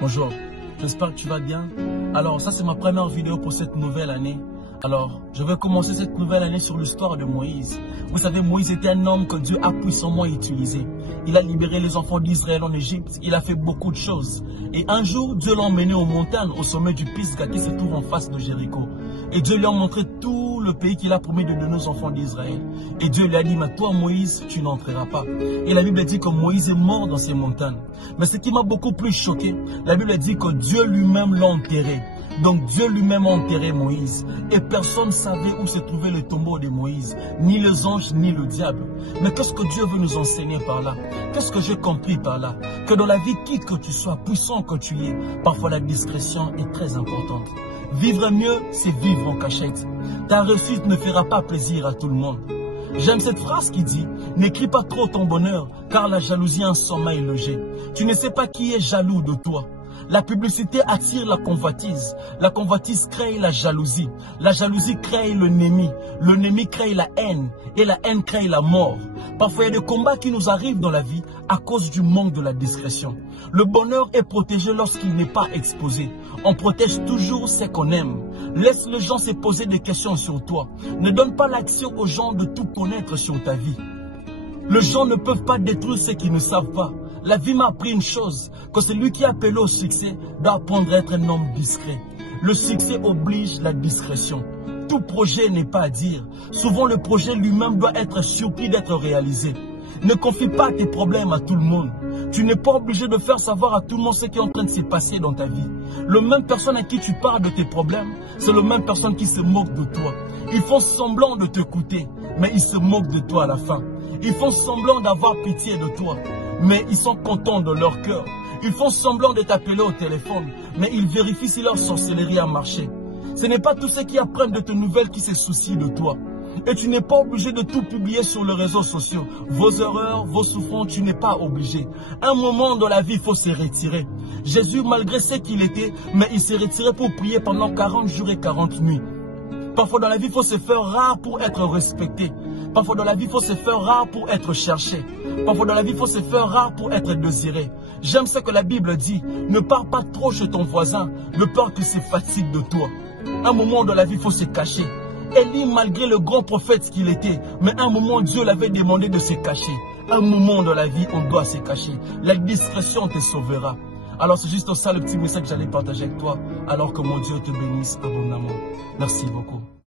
Bonjour, j'espère que tu vas bien. Alors, ça c'est ma première vidéo pour cette nouvelle année. Alors, je vais commencer cette nouvelle année sur l'histoire de Moïse. Vous savez, Moïse était un homme que Dieu a puissamment utilisé. Il a libéré les enfants d'Israël en Égypte. Il a fait beaucoup de choses. Et un jour, Dieu l'a emmené aux montagnes, au sommet du Pisga qui se trouve en face de Jéricho. Et Dieu lui a montré tout le pays qu'il a promis de donner aux enfants d'Israël. Et Dieu lui a dit, mais toi Moïse, tu n'entreras pas. Et la Bible dit que Moïse est mort dans ces montagnes. Mais ce qui m'a beaucoup plus choqué, la Bible dit que Dieu lui-même l'a enterré. Donc Dieu lui-même a enterré Moïse. Et personne ne savait où se trouvait le tombeau de Moïse. Ni les anges, ni le diable. Mais qu'est-ce que Dieu veut nous enseigner par là? Qu'est-ce que j'ai compris par là? Que dans la vie, qui que tu sois, puissant que tu es, parfois la discrétion est très importante. Vivre mieux, c'est vivre en cachette. Ta réussite ne fera pas plaisir à tout le monde. J'aime cette phrase qui dit, n'écris pas trop ton bonheur, car la jalousie a un sommeil logé. Tu ne sais pas qui est jaloux de toi. La publicité attire la convoitise. La convoitise crée la jalousie. La jalousie crée l'ennemi. L'ennemi crée la haine. Et la haine crée la mort. Parfois, il y a des combats qui nous arrivent dans la vie à cause du manque de la discrétion. Le bonheur est protégé lorsqu'il n'est pas exposé. On protège toujours ce qu'on aime. Laisse les gens se poser des questions sur toi. Ne donne pas l'action aux gens de tout connaître sur ta vie. Les gens ne peuvent pas détruire ce qu'ils ne savent pas. La vie m'a appris une chose, que celui qui est appelé au succès doit apprendre à être un homme discret. Le succès oblige la discrétion. Tout projet n'est pas à dire. Souvent le projet lui-même doit être surpris d'être réalisé. Ne confie pas tes problèmes à tout le monde. Tu n'es pas obligé de faire savoir à tout le monde ce qui est en train de se passer dans ta vie. La même personne à qui tu parles de tes problèmes, c'est la même personne qui se moque de toi. Ils font semblant de t'écouter, mais ils se moquent de toi à la fin. Ils font semblant d'avoir pitié de toi, mais ils sont contents de leur cœur. Ils font semblant de t'appeler au téléphone, mais ils vérifient si leur sorcellerie a marché. Ce n'est pas tous ceux qui apprennent de tes nouvelles qui se soucient de toi. Et tu n'es pas obligé de tout publier sur les réseaux sociaux. Vos erreurs, vos souffrances, tu n'es pas obligé. Un moment dans la vie, il faut se retirer. Jésus, malgré ce qu'il était, mais il s'est retiré pour prier pendant 40 jours et 40 nuits. Parfois dans la vie, il faut se faire rare pour être respecté. Parfois dans la vie, il faut se faire rare pour être cherché. Parfois dans la vie, il faut se faire rare pour être désiré. J'aime ce que la Bible dit. Ne pars pas trop chez ton voisin, de peur qu'il se fatigue de toi. Un moment dans la vie, il faut se cacher. Élie, malgré le grand prophète qu'il était, mais un moment, Dieu l'avait demandé de se cacher. Un moment dans la vie, on doit se cacher. La discrétion te sauvera. Alors c'est juste ça le petit message que j'allais partager avec toi, alors que mon Dieu te bénisse abondamment. Merci beaucoup.